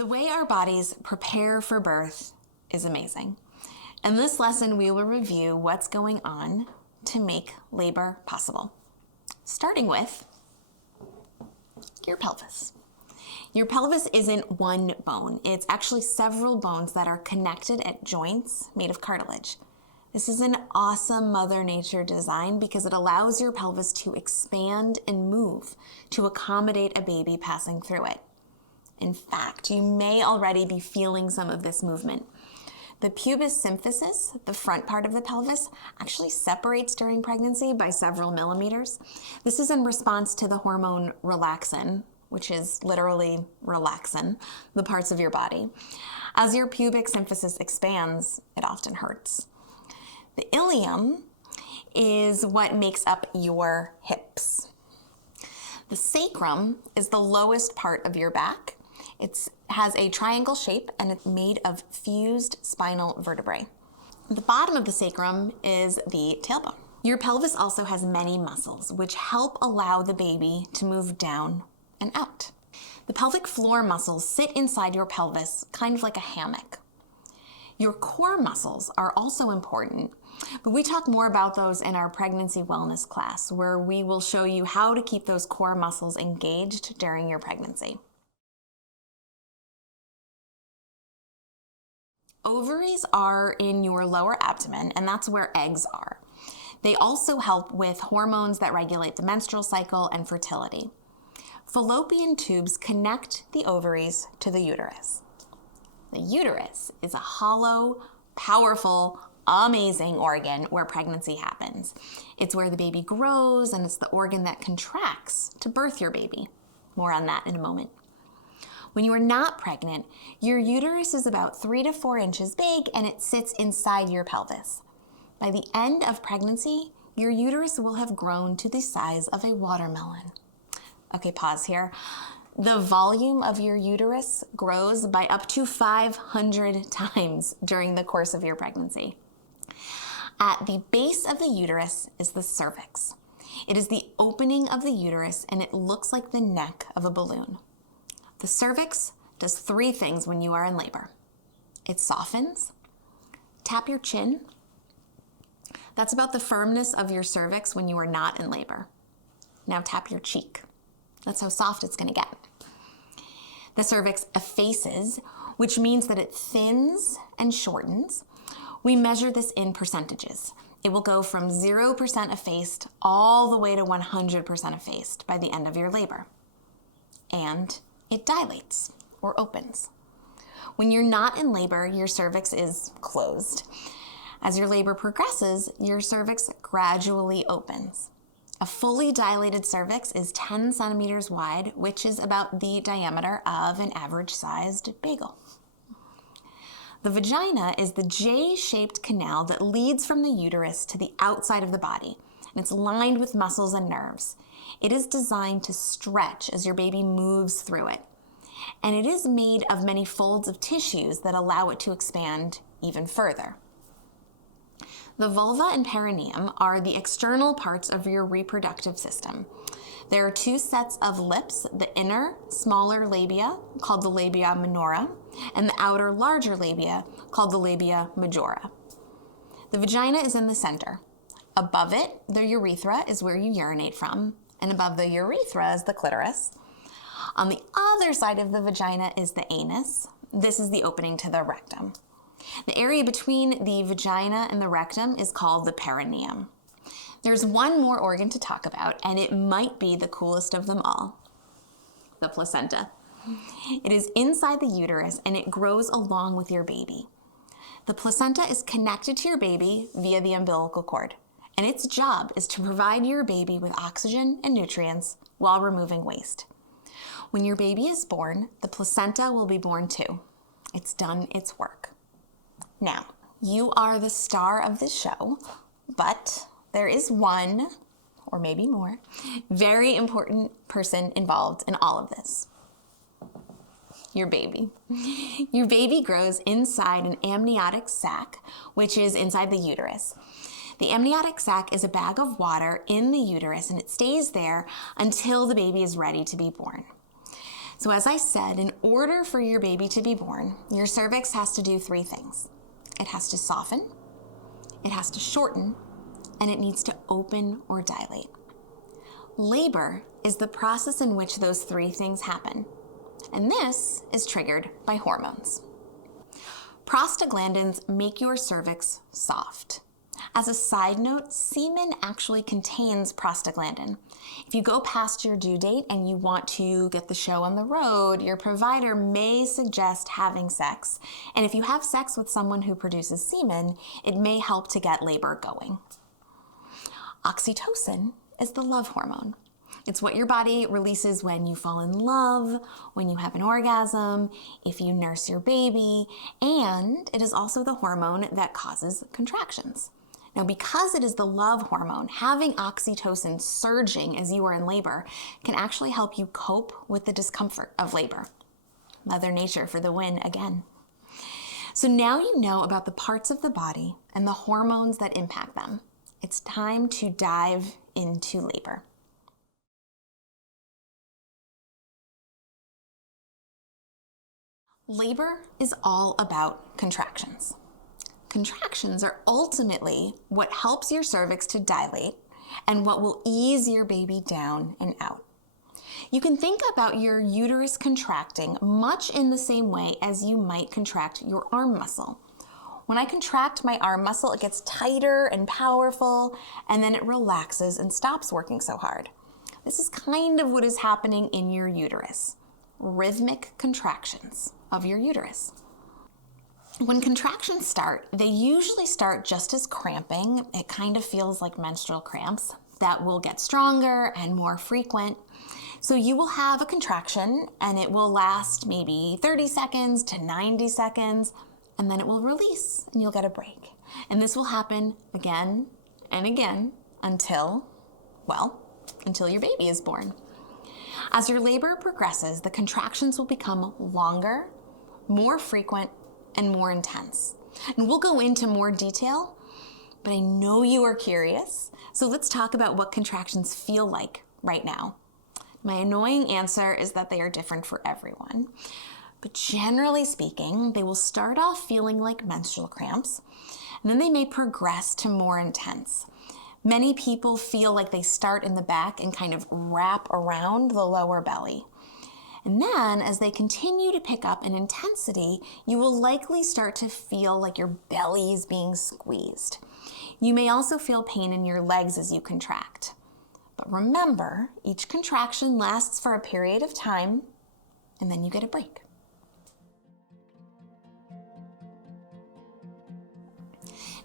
The way our bodies prepare for birth is amazing. In this lesson, we will review what's going on to make labor possible, starting with your pelvis. Your pelvis isn't one bone. It's actually several bones that are connected at joints made of cartilage. This is an awesome Mother Nature design because it allows your pelvis to expand and move to accommodate a baby passing through it. In fact, you may already be feeling some of this movement. The pubis symphysis, the front part of the pelvis, actually separates during pregnancy by several millimeters. This is in response to the hormone Relaxin, which is literally relaxin the parts of your body. As your pubic symphysis expands, it often hurts. The ilium is what makes up your hips. The sacrum is the lowest part of your back. It has a triangle shape and it's made of fused spinal vertebrae. The bottom of the sacrum is the tailbone. Your pelvis also has many muscles which help allow the baby to move down and out. The pelvic floor muscles sit inside your pelvis, kind of like a hammock. Your core muscles are also important, but we talk more about those in our pregnancy wellness class, where we will show you how to keep those core muscles engaged during your pregnancy. Ovaries are in your lower abdomen, and that's where eggs are. They also help with hormones that regulate the menstrual cycle and fertility. Fallopian tubes connect the ovaries to the uterus. The uterus is a hollow, powerful, amazing organ where pregnancy happens. It's where the baby grows, and it's the organ that contracts to birth your baby. More on that in a moment. When you are not pregnant, your uterus is about 3 to 4 inches big and it sits inside your pelvis. By the end of pregnancy, your uterus will have grown to the size of a watermelon. Okay, pause here. The volume of your uterus grows by up to 500 times during the course of your pregnancy. At the base of the uterus is the cervix. It is the opening of the uterus and it looks like the neck of a balloon. The cervix does 3 things when you are in labor. It softens. Tap your chin. That's about the firmness of your cervix when you are not in labor. Now tap your cheek. That's how soft it's going to get. The cervix effaces, which means that it thins and shortens. We measure this in percentages. It will go from 0% effaced all the way to 100% effaced by the end of your labor. And it dilates or opens. When you're not in labor, your cervix is closed. As your labor progresses, your cervix gradually opens. A fully dilated cervix is 10 centimeters wide, which is about the diameter of an average-sized bagel. The vagina is the J-shaped canal that leads from the uterus to the outside of the body, and it's lined with muscles and nerves. It is designed to stretch as your baby moves through it, and it is made of many folds of tissues that allow it to expand even further. The vulva and perineum are the external parts of your reproductive system. There are 2 sets of lips, the inner, smaller labia, called the labia minora, and the outer, larger labia, called the labia majora. The vagina is in the center. Above it, the urethra is where you urinate from, and above the urethra is the clitoris. On the other side of the vagina is the anus. This is the opening to the rectum. The area between the vagina and the rectum is called the perineum. There's one more organ to talk about, and it might be the coolest of them all, the placenta. It is inside the uterus, and it grows along with your baby. The placenta is connected to your baby via the umbilical cord, and its job is to provide your baby with oxygen and nutrients while removing waste. When your baby is born, the placenta will be born too. It's done its work. Now, you are the star of this show, but there is one, or maybe more, very important person involved in all of this. Your baby. Your baby grows inside an amniotic sac, which is inside the uterus. The amniotic sac is a bag of water in the uterus, and it stays there until the baby is ready to be born. So as I said, in order for your baby to be born, your cervix has to do 3 things. It has to soften, it has to shorten, and it needs to open or dilate. Labor is the process in which those 3 things happen, and this is triggered by hormones. Prostaglandins make your cervix soft. As a side note, semen actually contains prostaglandin. If you go past your due date and you want to get the show on the road, your provider may suggest having sex. And if you have sex with someone who produces semen, it may help to get labor going. Oxytocin is the love hormone. It's what your body releases when you fall in love, when you have an orgasm, if you nurse your baby, and it is also the hormone that causes contractions. Now, because it is the love hormone, having oxytocin surging as you are in labor can actually help you cope with the discomfort of labor. Mother Nature for the win again. So now you know about the parts of the body and the hormones that impact them. It's time to dive into labor. Labor is all about contractions. Contractions are ultimately what helps your cervix to dilate and what will ease your baby down and out. You can think about your uterus contracting much in the same way as you might contract your arm muscle. When I contract my arm muscle, it gets tighter and powerful, and then it relaxes and stops working so hard. This is kind of what is happening in your uterus. Rhythmic contractions of your uterus. When contractions start, they usually start just as cramping. It kind of feels like menstrual cramps that will get stronger and more frequent. So you will have a contraction and it will last maybe 30 seconds to 90 seconds, and then it will release and you'll get a break. And this will happen again and again until your baby is born. As your labor progresses, the contractions will become longer, more frequent, and more intense. And we'll go into more detail, but I know you are curious, so let's talk about what contractions feel like right now. My annoying answer is that they are different for everyone, but generally speaking, they will start off feeling like menstrual cramps, and then they may progress to more intense. Many people feel like they start in the back and kind of wrap around the lower belly. And then, as they continue to pick up in intensity, you will likely start to feel like your belly is being squeezed. You may also feel pain in your legs as you contract. But remember, each contraction lasts for a period of time, and then you get a break.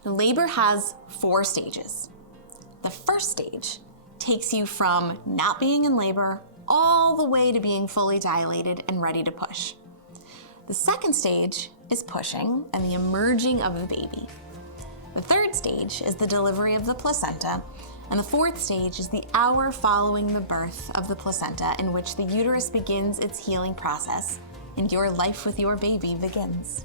Now, labor has 4 stages. The first stage takes you from not being in labor all the way to being fully dilated and ready to push. The second stage is pushing and the emerging of the baby. The third stage is the delivery of the placenta, and the fourth stage is the hour following the birth of the placenta, in which the uterus begins its healing process and your life with your baby begins.